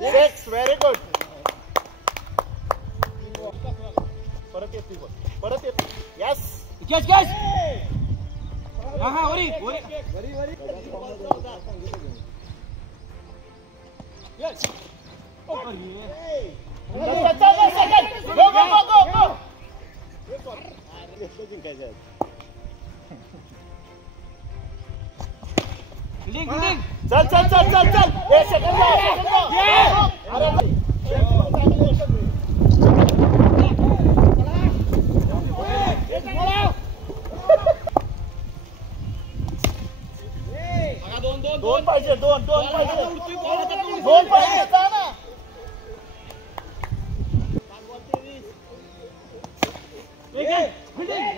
Six, very good. परत येते परत येते. Yes. Catch. हाँ वरी. Yes. Go. Fielding. चल. ए सेकंड दोन पाहिजे जा ना. Fielding.